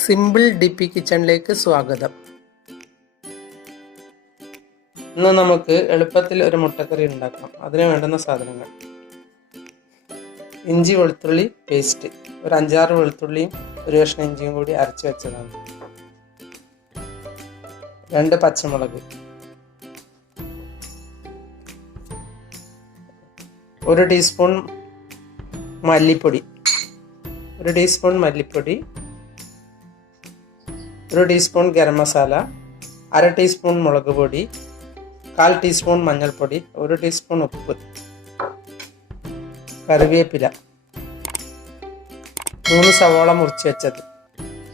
Simple ഡിപ്പി കിച്ചണിലേക്ക് സ്വാഗതം. ഇന്ന് നമുക്ക് എളുപ്പത്തിൽ ഒരു മുട്ടക്കറി ഉണ്ടാക്കാം. അതിന് വേണ്ടുന്ന സാധനങ്ങൾ: ഇഞ്ചി വെളുത്തുള്ളി പേസ്റ്റ്, ഒരു 5-6 വെളുത്തുള്ളിയും ഒരു കഷ്ണം ഇഞ്ചിയും കൂടി അരച്ച് വെച്ചതാണ്. 2 പച്ചമുളക്, 1 ടീസ്പൂൺ മല്ലിപ്പൊടി, 1 ടീസ്പൂൺ മല്ലിപ്പൊടി, 1 ടീസ്പൂൺ ഗരം മസാല, 1/2 ടീസ്പൂൺ മുളക് പൊടി, 1/4 ടീസ്പൂൺ മഞ്ഞൾപ്പൊടി, 1 ടീസ്പൂൺ ഉപ്പ്, കറിവേപ്പില, 3 സവോള മുറിച്ച് വെച്ചത്,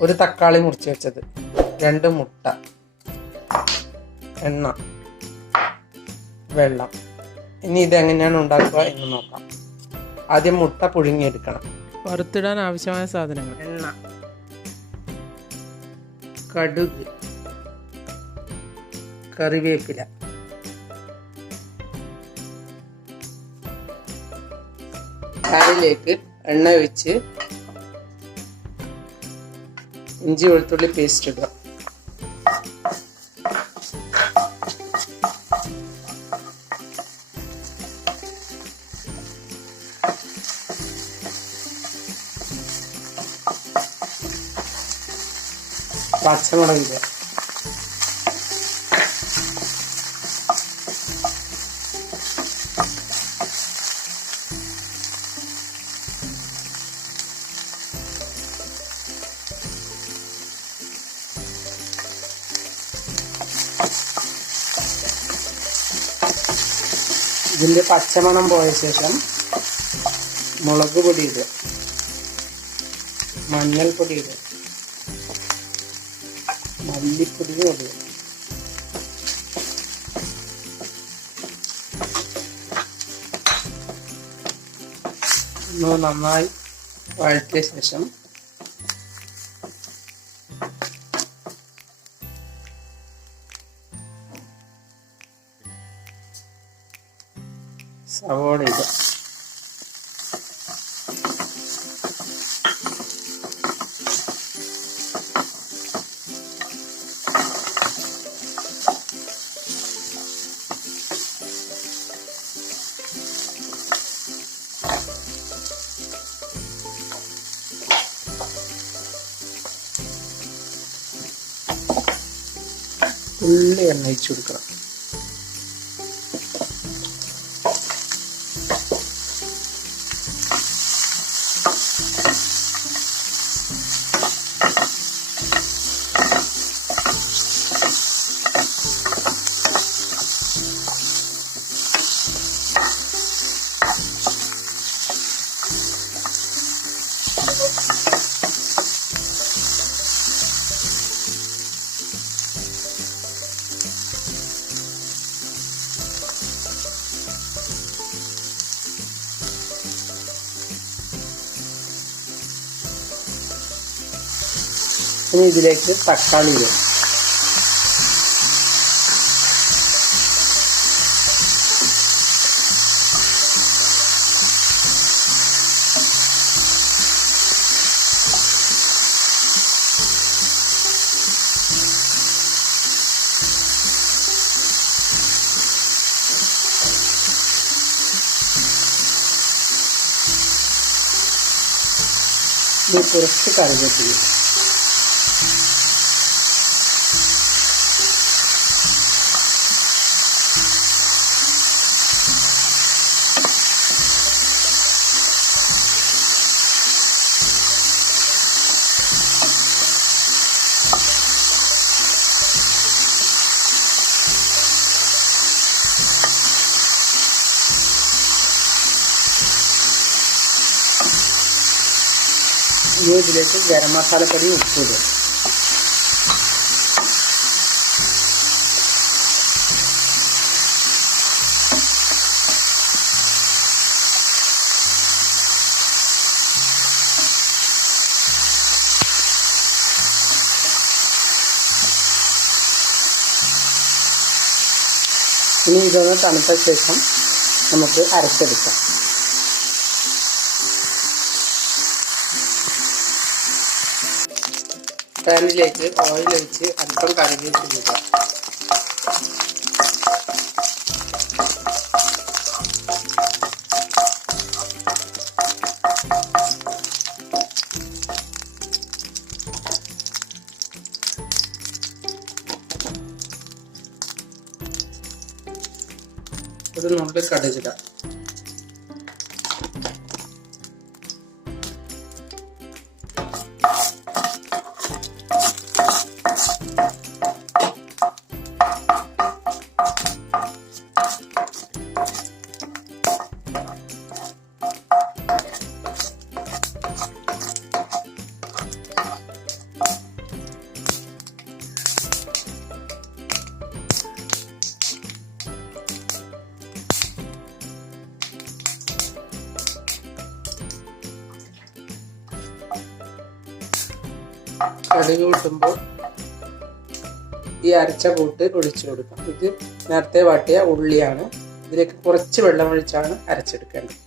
1 തക്കാളി മുറിച്ച് വെച്ചത്, 2 മുട്ട, എണ്ണ, വെള്ളം. ഇനി ഇതെങ്ങനെയാണ് ഉണ്ടാക്കുക എന്ന് നോക്കാം. ആദ്യം മുട്ട പുഴുങ്ങിയെടുക്കണം. വറുത്തിടാൻ ആവശ്യമായ സാധനങ്ങൾ: എണ്ണ, കടുക്, കറിവേപ്പില, പാനിലേക്ക് എണ്ണ ഒഴിച്ച് ഇഞ്ചി വെളുത്തുള്ളി പേസ്റ്റ് ഇടുക. പച്ചമുളക് ഇടുക. ഇതിൻ്റെ പച്ചമണം പോയ ശേഷം മുളക് പൊടി ഇടുക, മഞ്ഞൾപ്പൊടി ഇടുക, മല്ലിപ്പൊടി ഇടുക. നന്നായി വഴറ്റിയ ശേഷം സവോള ഇടുക. ഉള്ളി എണ്ണ ഒഴിച്ചു കൊടുക്കണം. ഇനി ഇതിലേക്ക് തക്കാളി ഇടുക. ഇനി കുറച്ച് കറിവേപ്പില. ഇനി ഇതിലേക്ക് ഗരം മസാലപ്പൊടി ഉപ്പിടുക. ഇനി ഇതൊന്ന് തണുത്ത ശേഷം നമുക്ക് അരച്ചെടുക്കാം. പാനിലേക്ക് ഓയിൽ ഒഴിച്ച് അല്പം കറിവേപ്പില ഇടുക. ഒരു നുള്ളി കടുകിടാം. കടുക് കൂട്ടുമ്പോൾ ഈ അരച്ച കൂട്ട് ഒഴിച്ചു കൊടുക്കാം. ഇത് നേരത്തെ വാട്ടിയ ഉള്ളിയാണ്. ഇതിലേക്ക് കുറച്ച് വെള്ളം ഒഴിച്ചാണ് അരച്ചെടുക്കേണ്ടത്.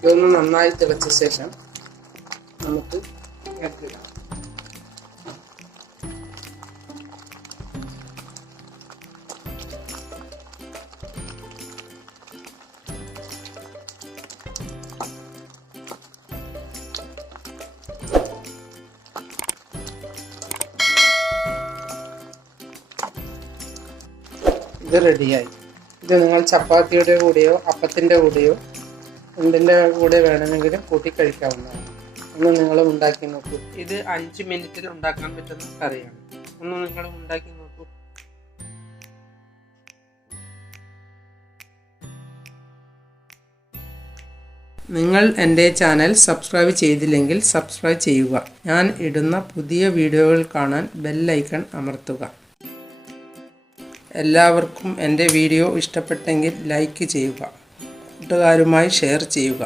ഇതൊന്ന് നന്നായി തിളച്ച ശേഷം നമുക്ക് ഇറക്കിടാം. ഇത് റെഡിയായി. ഇത് നിങ്ങൾ ചപ്പാത്തിയുടെ കൂടെയോ അപ്പത്തിൻ്റെ കൂടെയോ എന്തിൻ്റെ കൂടെ വേണമെങ്കിലും കൂട്ടി കഴിക്കാവുന്നതാണ്. ഒന്ന് നിങ്ങൾ ഉണ്ടാക്കി നോക്കൂ. ഇത് 5 മിനിറ്റിൽ ഉണ്ടാക്കാൻ പറ്റുന്ന കറിയാണ്. ഒന്ന് നിങ്ങൾ ഉണ്ടാക്കി നോക്കൂ. നിങ്ങൾ എൻ്റെ ചാനൽ സബ്സ്ക്രൈബ് ചെയ്തില്ലെങ്കിൽ സബ്സ്ക്രൈബ് ചെയ്യുക. ഞാൻ ഇടുന്ന പുതിയ വീഡിയോകൾ കാണാൻ ബെൽ ഐക്കൺ അമർത്തുക. എല്ലാവർക്കും എൻ്റെ വീഡിയോ ഇഷ്ടപ്പെട്ടെങ്കിൽ ലൈക്ക് ചെയ്യുക. കൂട്ടുകാരുമായി ഷെയർ ചെയ്യുക.